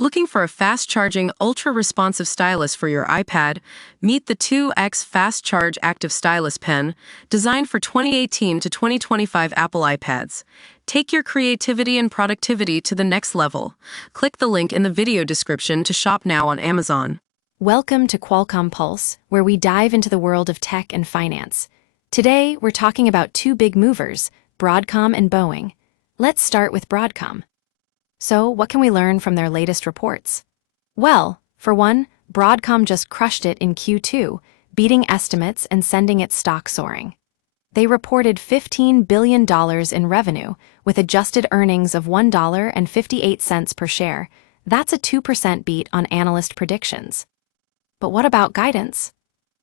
Looking for a fast-charging, ultra-responsive stylus for your iPad? Meet the 2X Fast Charge Active Stylus Pen, designed for 2018 to 2025 Apple iPads. Take your creativity and productivity to the next level. Click the link in the video description to shop now on Amazon. Welcome to Qualcomm Pulse, where we dive into the world of tech and finance. Today, we're talking about two big movers, Broadcom and Boeing. Let's start with Broadcom. So, what can we learn from their latest reports? Well, for one, Broadcom just crushed it in Q2, beating estimates and sending its stock soaring. They reported $15 billion in revenue, with adjusted earnings of $1.58 per share. That's a 2% beat on analyst predictions. But what about guidance?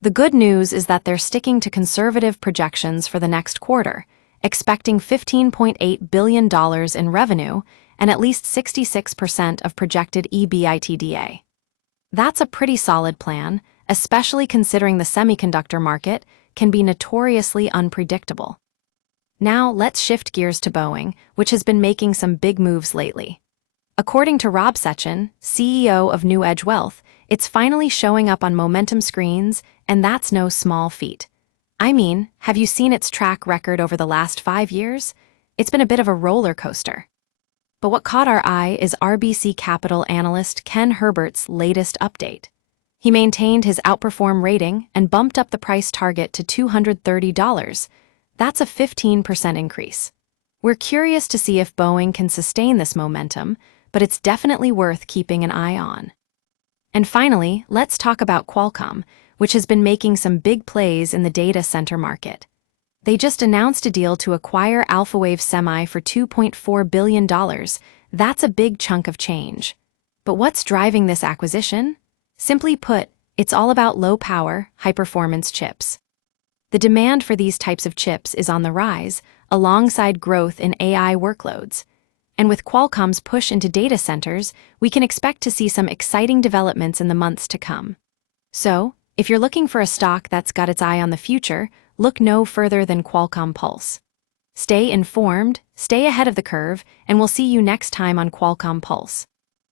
The good news is that they're sticking to conservative projections for the next quarter, expecting $15.8 billion in revenue and at least 66% of projected EBITDA. That's a pretty solid plan, especially considering the semiconductor market can be notoriously unpredictable. Now let's shift gears to Boeing, which has been making some big moves lately. According to Rob Sechin, CEO of New Edge Wealth, it's finally showing up on momentum screens, and that's no small feat. I mean, have you seen its track record over the last 5 years? It's been a bit of a roller coaster. But what caught our eye is RBC Capital analyst Ken Herbert's latest update. He maintained his outperform rating and bumped up the price target to $230. That's a 15% increase. We're curious to see if Boeing can sustain this momentum, but it's definitely worth keeping an eye on. And finally, let's talk about Qualcomm, which has been making some big plays in the data center market. They just announced a deal to acquire Alphawave Semi for $2.4 billion. That's a big chunk of change. But what's driving this acquisition? Simply put, it's all about low-power, high-performance chips. The demand for these types of chips is on the rise, alongside growth in AI workloads. And with Qualcomm's push into data centers, we can expect to see some exciting developments in the months to come. So, if you're looking for a stock that's got its eye on the future, look no further than Qualcomm Pulse. Stay informed, stay ahead of the curve, and we'll see you next time on Qualcomm Pulse.